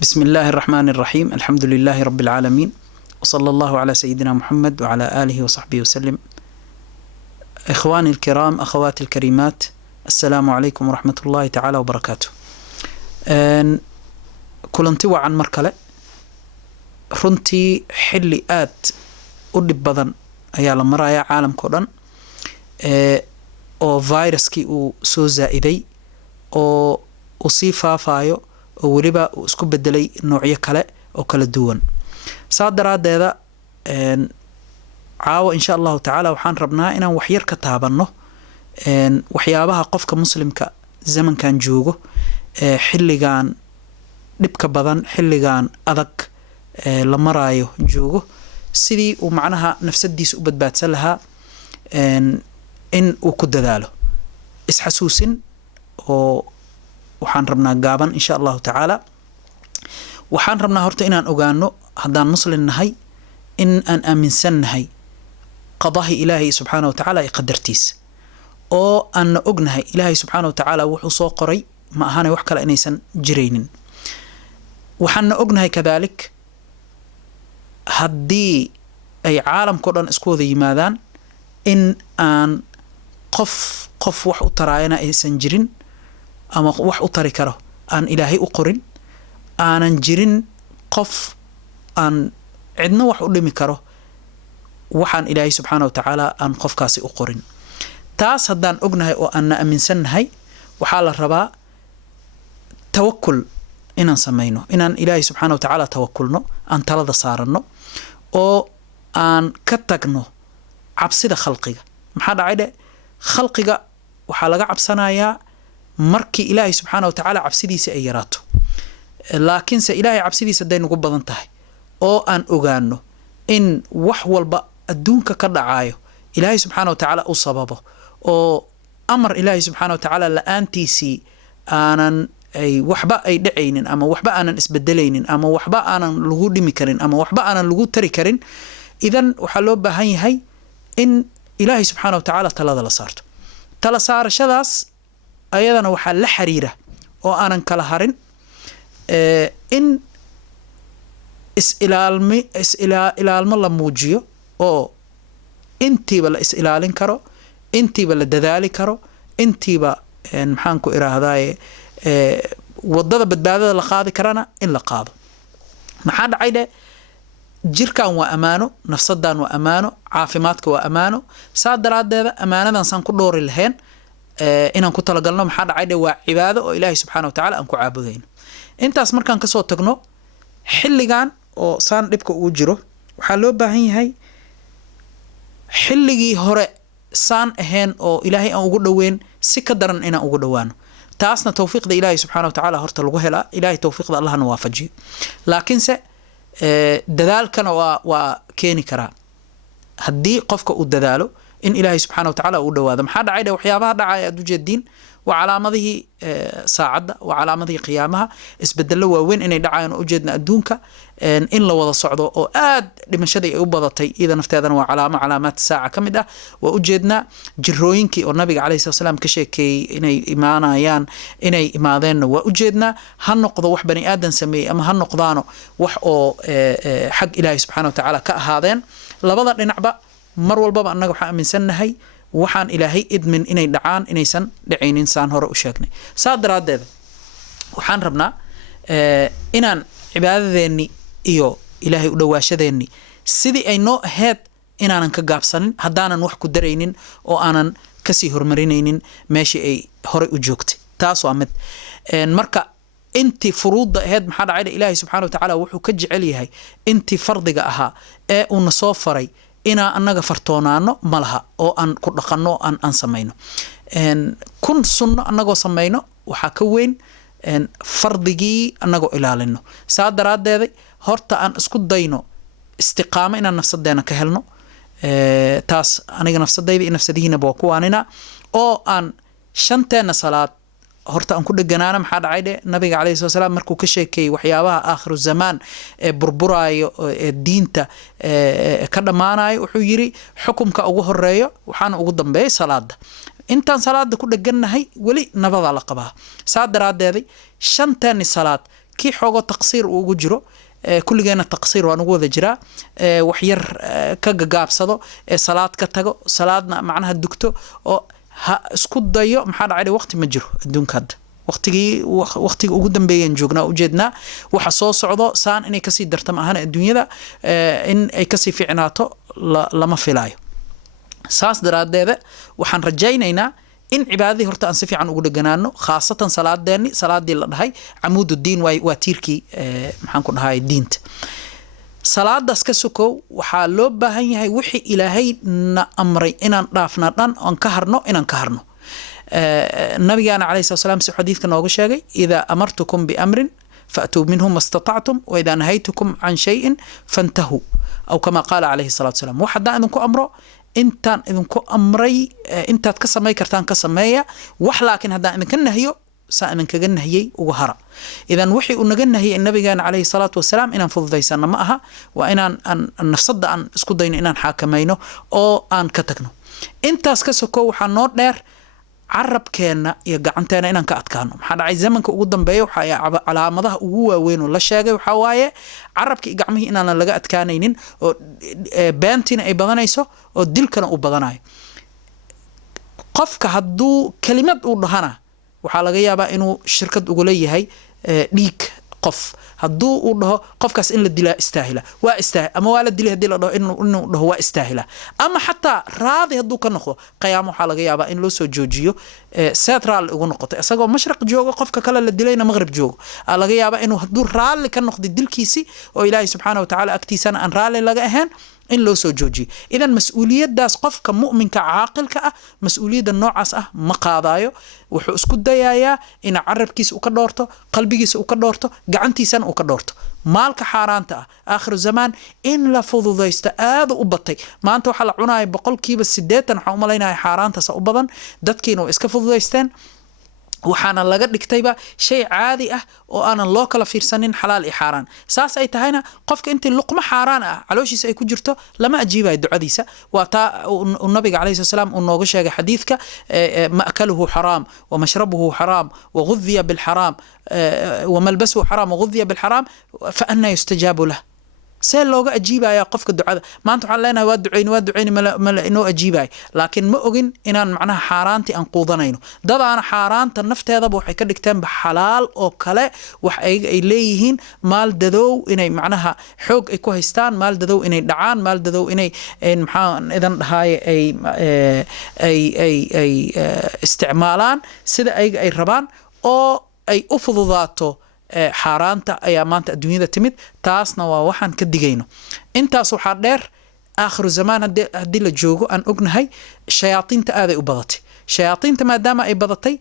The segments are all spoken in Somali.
بسم الله الرحمن الرحيم. الحمد لله رب العالمين، وصلى الله على سيدنا محمد وعلى آله وصحبه وسلم. إخواني الكرام، أخواتي الكريمات، السلام عليكم ورحمة الله تعالى وبركاته. كلنتي وعن مركلة runtii xilli aad u dhib badan ayaa la maraya caalamkao dhan oo viruskii uu soo zaa'iday oo uu sii faafayo oo weliba uu isku bedelay noocyo kale oo kala duwan. saa daraadeeda caawa insha allahu tacaala waxaan rabnaa inaan waxyar ka taabanno waxyaabaha qofka muslimka zamankan joogo xilligan dhibka badan, xilligan adag la maraayo joogo, sidii uu macnaha nafsadiisa u badbaadsan lahaa in uu ku dadaalo isxasuusin oo waxaan rabnaa gaaban insha allahu tacaala. waxaan rabnaa horta inaan ogaano haddaan muslim nahay in aan aaminsan nahay qadahi ilaahay subxaanahu watacaala iyo qadartiisa, oo aanna ognahay ilaahay subxaanahu watacaala wuxuu soo qoray ma ahaanay wax kale inaysan jiraynin. waxaanna ognahay kadalik haddii ay caalamkao dhan isku wada yimaadaan in aan qof wax u taraayana aysan jirin ama wax u tari karo aan ilaahay u qorin, aanan jirin qof aan cidna wax u dhimi karo waxaan ilaahay subxaanahu watacaala aan qofkaasi u qorin. taas haddaan ognahay oo aanna aaminsannahay, waxaa la rabaa tawakul inaan samayno, inaan ilaahay subxaanahu watacaala tawakulno, aan talada saaranno oo aan ka tagno cabsida khalqiga. maxaa dhacay dhe khalqiga waxaa laga cabsanayaa markii ilaahay subxaanahu watacaala cabsidiisa ay yaraato, laakiinse ilaahay cabsidiisa hadday nagu badan tahay oo aan ogaano in wax walba adduunka ka dhacayo ilaahay subxaanahu watacaala u sababo oo amar ilaahay subxaanahu watacaala la-aantiisii aanan ay waxba ay dhacaynin ama waxba aanan isbedelaynin ama waxba aanan lagu dhimi karin ama waxba aanan lagu tari karin, idan waxaa loo baahan yahay in ilaahay subxaanahu watacaala talada la saarto. tala saarashadaas ayadana waxaa la xiriira oo aanan kala harin in is-ilaalmo la muujiyo oo intiiba la is-ilaalin karo, intiiba la dadaali karo, intiiba maxaan ku iraahdaye wadada badbaadada la qaadi karana in la qaado. maxaa dhacay dhe jirkan waa amaano, nafsadan waa amaano, caafimaadka waa amaano. saa daraadeeda amaanadan saan ku dhoori lahayn inaan ku talagalno, maxaa dhacay dhe waa cibaado oo ilaahay subxaanahu watacaala aan ku caabudayno. intaas markaan kasoo tagno xilligan oo saan dhibka uu jiro, waxaa loo baahan yahay xilligii hore saan ahayn oo ilaahay aan ugu dhoweyn si ka daran inaan ugu dhowaano. taasna tawfiiqda ilaahay subxaanahu watacaala horta lagu helaa, ilaahay tawfiiqda allahna waafajiyo. laakiinse dadaalkana waa keeni karaa haddii qofka uu dadaalo in ilaahay subxaanahu watacaala uu dhawaado. maxaa dhacay dhe waxyaabaha dhacaya aad ujeediin waa calaamadihii saacadda, waa calaamadihii qiyaamaha, isbedello waaweyn inay dhacayaan oo ujeedna adduunka in la wada socdo oo aad dhimashadii ay u badatay, iyada nafteedana waa calaamaad saaca ka mid ah. waa ujeednaa jirooyinkii oo nabiga calayhi salatu wasalaam ka sheekeeyey inay imaanayaan, inay imaadeenna waa ujeednaa. ha noqdo wax bani aadan sameeyey ama ha noqdaano wax oo xag ilaahay subxaanahu watacaala ka ahaadeen. labada dhinacba mar walbaba annaga waxaan aaminsannahay waxaan ilaahay idmin inay dhacaan inaysan dhacaynin, saan hore u sheegnay. saa daraadeeda waxaan rabnaa inaan cibaadadeenni iyo ilaahay u dhawaashadeenni sidii ay noo ahayd inaanan ka gaabsanin, haddaanan wax ku daraynin oo aanan kasii horumarinaynin meeshii ay horey u joogtay. taas waa mid. marka intii furuudda ahayd, maxaa dhacay ilaahay subxaanahu watacaala wuxuu ka jecel yahay intii fardiga ahaa ee uuna soo faray inaan annaga fartoonaano ma laha oo aan ku dhaqanno aan samayno. kun sunno annagoo samayno waxaa ka weyn fardigii annagoo ilaalino. saa daraadeeda horta aan isku dayno istiqaamo inaan nafsadeena ka helno. taas aniga nafsadayda iyo nafsadihiinaba waa ku waanina oo aan shanteena salaad horta aan ku dheganaana. maxaa dhacay dhe nabiga calayhi salatu wasalaam markuu ka sheekeeyey waxyaabaha aakhiru zamaan ee burburaayo ee diinta ka dhammaanayo, wuxuu yiri xukumka ugu horeeyo waxaana ugu dambeeyay salaada. intaan salaada ku dhagannahay weli nabada la qabaa. saa daraadeeday shanteeni salaad kii xoogo taqsiir uu ugu jiro kulligeena taqsiir waan ugu wada jiraa wax yar ka gagaabsado salaad ka tago salaadna macnaha dugto oo ha isku dayo maxaa dhacay waqti ma jiro adduunka hadda waqtiga ugu dambeeyeen joognaa ujeednaa waxa soo socdo saan inay kasii dartam ahaan adduunyada in ay kasii fiicnaato lama filaayo saas daraadeeda waxaan rajaynaynaa in cibaadadii horta aan si fiican ugu dheganaano khaasatan salaadii la dhahay camuud diin waa tiirkii maxaan ku dhahay diinta salaadaas ka sokow waxaa loo baahan yahay wixii ilaahay na amray inaan dhaafna dhan aan ka harno inaan ka harno nabigaana calayhi salaam si xadiidka nooga sheegay idaa amartukum biamrin faatuu minhu ma istatactum wa idaa nahaytukum can shayin fantahuu aw kama qaala calayhi salaatu wasalaam wax haddaan idinku amro intaan idinku amray intaad ka samay kartaan ka sameeya wax laakiin haddaan idinka nahyo saa idinkaga nahyay uga hara idan wixii uu naga nahiyay nabigeena calayhi salaatu wasalaam inaan fududaysano ma aha waa inaan nafsadda aan isku dayno inaan xakamayno oo aan ka tagno intaas ka soko waxaa noo dheer carabkeena iyo gacanteena inaan ka adkaano maxaa dhacay zamanka ugu dambeeya waxaa calaamadaha ugu waaweyn oo la sheegay waxaa waaye carabkii gacmihii inaanan laga adkaanaynin oo beentina ay badanayso oo dilkana uu badanayo qofka hadduu kelimad uu dhahana waxaa laga yaabaa inuu shirkad ugula yahay dhiig qof hadduu uu dhaho qofkaas in la dilaa istaahila waa istaahil ama waa la dilay haddii la dhaho inuu dhaho waa istaahila ama xataa raadi hadduu ka noqdo qiyaamo waxaa laga yaabaa in loo soo joojiyo seed raalli ugu noqoto isagoo mashriq joogo qofka kale la dilayna maqrib joogo laga yaabaa inuu hadduu raalli ka noqdo dilkiisi oo ilaahay subxaana watacaala agtiisana aan raalli laga ahayn in loo soo joojiyo idan mas-uuliyaddaas qofka mu'minka caaqilka ah mas-uuliyadda noocaas ah ma qaadayo wuxuu isku dayayaa ina carabkiisa u ka dhoorto qalbigiisa u ka dhoorto gacantiisana u ka dhoorto maalka xaaraanta ah aakhiru zamaan in la fududaysto aada u batay maanta waxaa la cunaya 80% waxaan u malaynaya xaaraantaasa u badan dadkiina way iska fududaysteen waxaana laga dhigtayba shay caadi ah oo aanan loo kala fiirsanin xalaal iyo xaaraan saas ay tahayna qofka intii luqmo xaaraan ah calooshiisa ay ku jirto lama ajiibayo ducadiisa waa taa nabiga calayhi salaam uu nooga sheegay xadiidka ma'kaluhu xaraam wa mashrabuhu xaraam wa ghudhiya bilxaraam wa malbasuhu xaraam wa ghudhiya bilxaraam fa anna yustajaabu lah see looga ajiibaya qofka ducada maanta waxaan leenahay waa ducayni mala inoo ajiibaya laakiin ma ogin inaan macnaha xaaraantii aan quudanayno dadaana xaaraanta nafteedaba waxay ka dhigteenba xalaal oo kale wax ay leeyihiin maal dadow inay macnaha xoog ay ku haystaan maal dadow inay dhacaan maal dadow inay maxaan idan dhahaye ay isticmaalaan sida ayaga ay rabaan oo ay u fududaato xaaraanta ayaa maanta adduunyada timid taasna waa waxaan ka digayno intaas waxaa dheer aakhiru zamaan haddii la joogo aan ognahay shayaadiinta aaday u badatay shayaadiinta maadaama ay badatay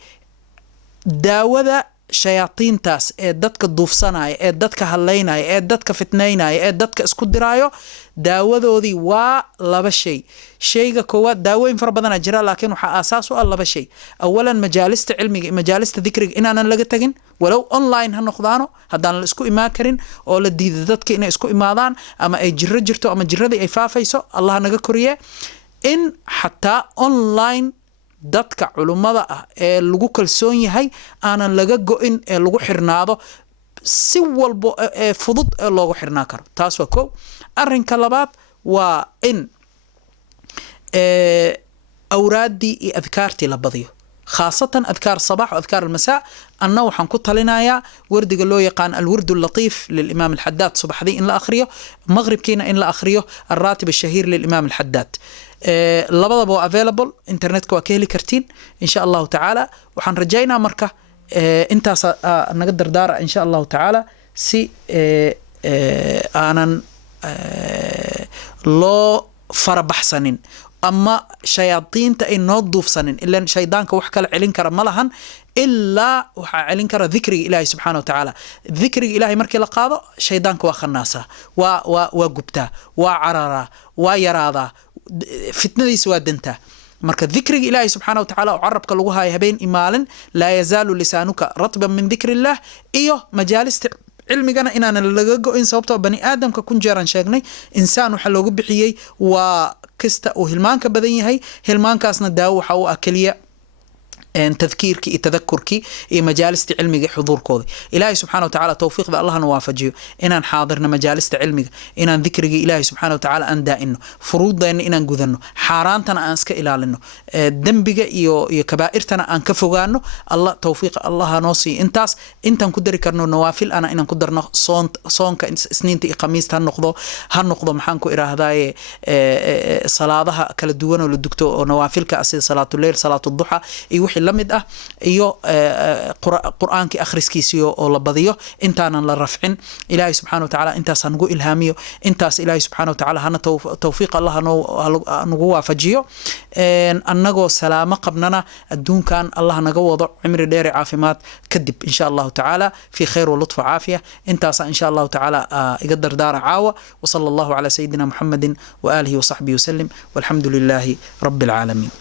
daawada shayaadiintaas ee dadka duufsanaya ee dadka hadlaynaya ee dadka fitnaynaya ee dadka isku diraayo daawadoodii waa laba shay shayga koowaad daawooyin fara badanaa jira laakiin waxaa aasaas u ah laba shay awalan majaalista cilmiga majaalista dikriga inaanan laga tagin walow online ha noqdaano haddaan la isku imaan karin oo la diido dadka inay isku imaadaan ama ay jiro jirto ama jiradii ay faafayso allah naga koriye in xataa online dadka culummada ah ee lagu kalsoon yahay aanan laga go-in ee lagu xirnaado si walbo ee fudud ee loogu xirnaa karo taas waa kow arrinka labaad waa in awraaddii iyo adkaartii la badiyo khaasatan adkaar sabax wa adkaar almasaa anna waxaan ku talinayaa wardiga loo yaqaan alwurd allatiif lilimaam alxadaad subaxdii in la akhriyo maqribkiina in la akhriyo alraatib alshahiir lilimaam alxadaad labadaba waa available internetka waa ka heli kartiin insha allahu tacaala waxaan rajaynaa marka intaas naga dardaara insha allahu tacaala si aanan loo farabaxsanin ama shayaadiinta ay noo duufsanin ilan shaydaanka wax kala celin kara ma lahan ilaa waxaa celin kara dikriga ilaahay subxaana watacaala dikriga ilaahay markii la qaado shaydaanka waa khanaasaa waa gubtaa waa cararaa waa yaraadaa fitnadiisa waa dantaa marka dikriga ilaahay subxaana watacaala oo carabka lagu hayo habeen imaalin laa yazaalu lisaanuka ratban min dikri illaah iyo majaalista cilmigana inaanan laga go-in sababtoo bani aadamka kun jeeraan sheegnay insaan waxa loogu bixiyey waa kasta uu hilmaanka badan yahay hilmaankaasna daawo waxa u ah keliya تذكيرك تذكرك مجالس علمك حضور كودي إلهي سبحانه وتعالى توفيق ذا الله نوافجيه إن حاضرنا مجالس علمك إن ذكرك إلهي سبحانه وتعالى أن دائنه فروض إن نجذنه حارانتنا أنسك إلى لنه دنبك كبائرتنا أن كفوجانه الله توفيق الله نوصي أنت نقدر كرنو نوافل أنا إن نقدر صون كسنين تقميص هالنقضة محنكو إلى هذا صلاة كلا دوان وللدكتور نوافل كأسي صلاة الليل صلاة الضحى يوحي lamid ah iyo quraanki akhriskiisiyo oo la badiyo intaanan la rafcin ilaahay subhanahu wa ta'ala intaas aan ugu ilhaamiyo intaas ilaahay subhanahu wa ta'ala hana tawfiiq Allah nagu waafajiyo annagoo salaamo qabnana adduunkan Allah naga wado cimri dheer caafimaad kadib insha Allah ta'ala fi khayr wa lutf aafiya intaas insha Allah ta'ala iga dardaara caawa wa sallallahu ala sayidina Muhammadin wa alihi wa sahbihi wa sallam walhamdulillahi rabbil alamin.